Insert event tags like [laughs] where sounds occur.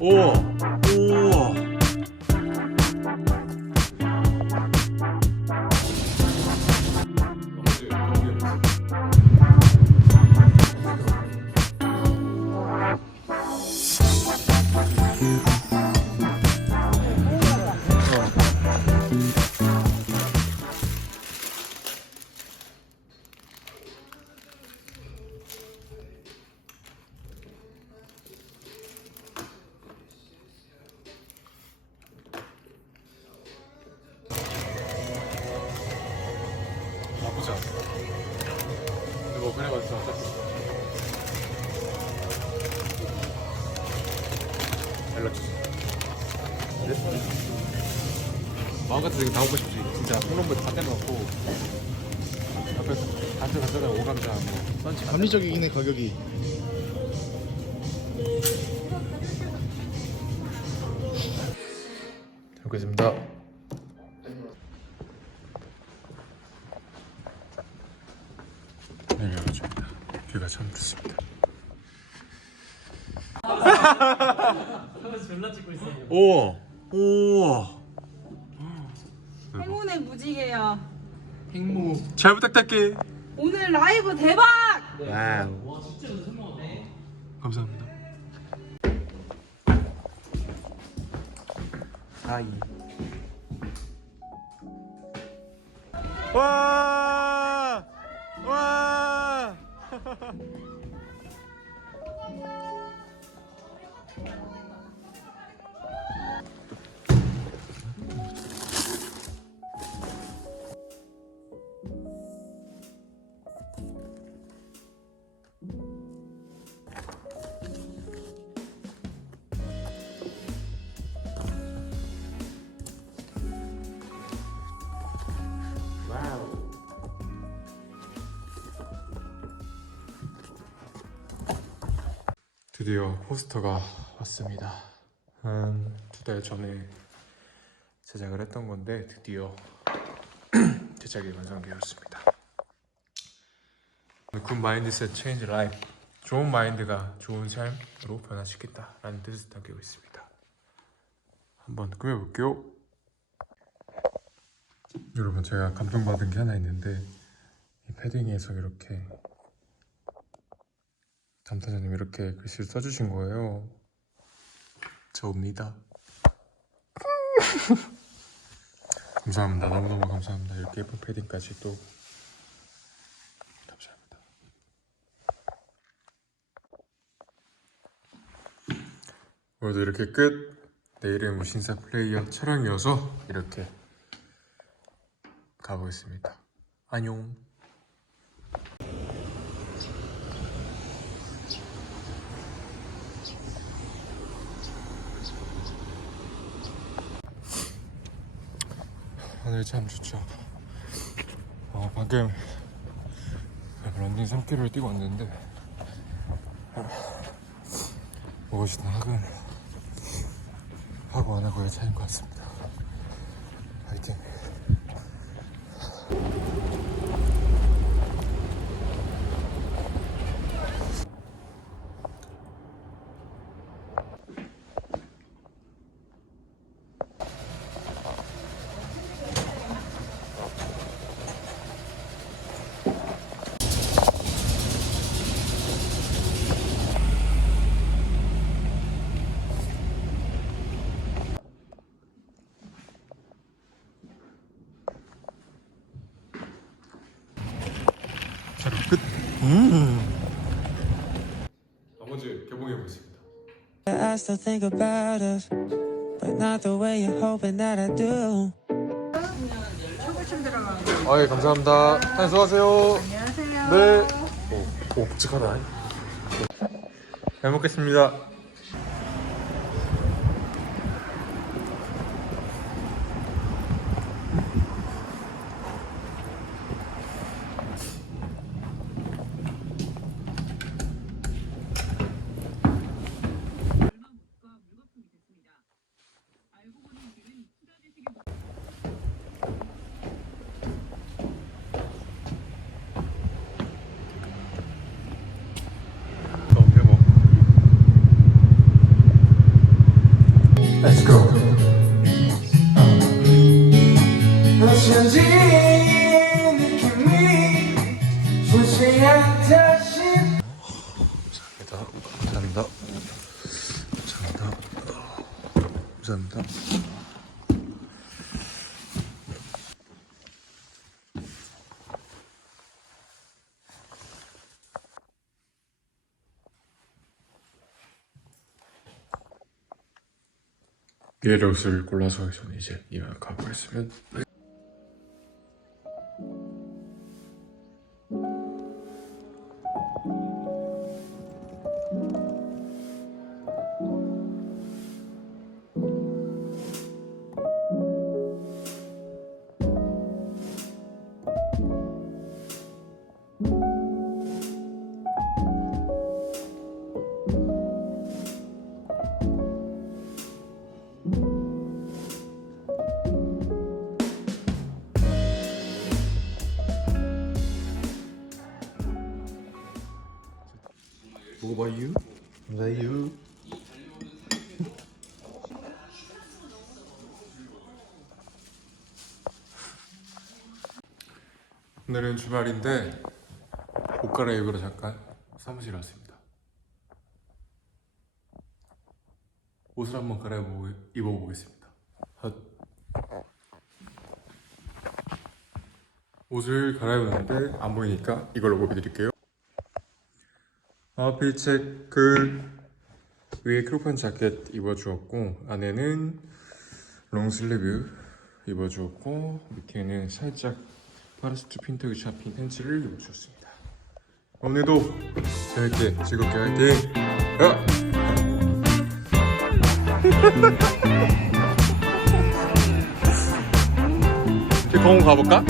오, 오. 이거 그래봤자 어차피 연락 주세요. 마음 같은 데다 먹고 싶지. 진짜 콩나물 다 떼놓고 앞에 단체 단체가 오감자 뭐 썬치 합리적이긴 해 가격이 잘 먹겠습니다. 네, 열어줍니다. 뷰가 참 좋습니다. 졸라 찍고 있어. 오, 오. 행운의 무지개야. 행무. 잘 부탁할게. 오늘 라이브 대박! 와우. 와 진짜 설명하네. 감사합니다. 하이. 와! Ha ha ha! 드디어 포스터가 왔습니다. 한 두 달 전에 제작을 했던 건데 드디어 [clears throat] 제작이 완성되었습니다. 굿 마인드셋 체인지 라이프 좋은 마인드가 좋은 삶으로 변화시킨다라는 뜻을 담기고 있습니다. 한번 꾸며볼게요. 여러분 제가 감동받은 게 하나 있는데 이 패딩에서 이렇게 담당자님 이렇게 글씨를 써주신 거예요. 저입니다. [laughs] 감사합니다. 너무너무 감사합니다. 이렇게 예쁜 패딩까지 또 감사합니다. 오늘도 이렇게 끝. 내일은 무신사 플레이어 촬영이어서 이렇게 가보겠습니다. 안녕. 하늘 참 좋죠. 어, 방금 런닝 3km를 뛰고 왔는데 무엇이든 하건 하고 안 하고의 차이인 것 같습니다. 끝. 나머지 개봉해 보겠습니다. I still think about us, but not the way you're hoping that I do. 아, 예, 감사합니다. 네, 수고하세요. 안녕하세요. 네. 오, 오, 묵직하다. 잘 먹겠습니다. 감사합니다. 감사합니다. 감사합니다. 감사합니다. 얘 옷을 골라서 이제 이만 가보겠으면 먹 어봐요. 감사해요. 오늘은 주말인데 옷 갈아입으러 잠깐 사무실 왔습니다. 옷을 한번 갈아입어 입어보겠습니다. 헛. 옷을 갈아입었는데 안 보이니까 이걸로 보여드릴게요. 아웃핏 체크 위에 크롭한 자켓 입어주었고 안에는 롱슬리브 입어주었고 밑에는 살짝 파라슈트 핀터기 샤핑 팬츠를 입어주었습니다 오늘도 재밌게 즐겁게 화이팅! 야! 이제 공원 가볼까?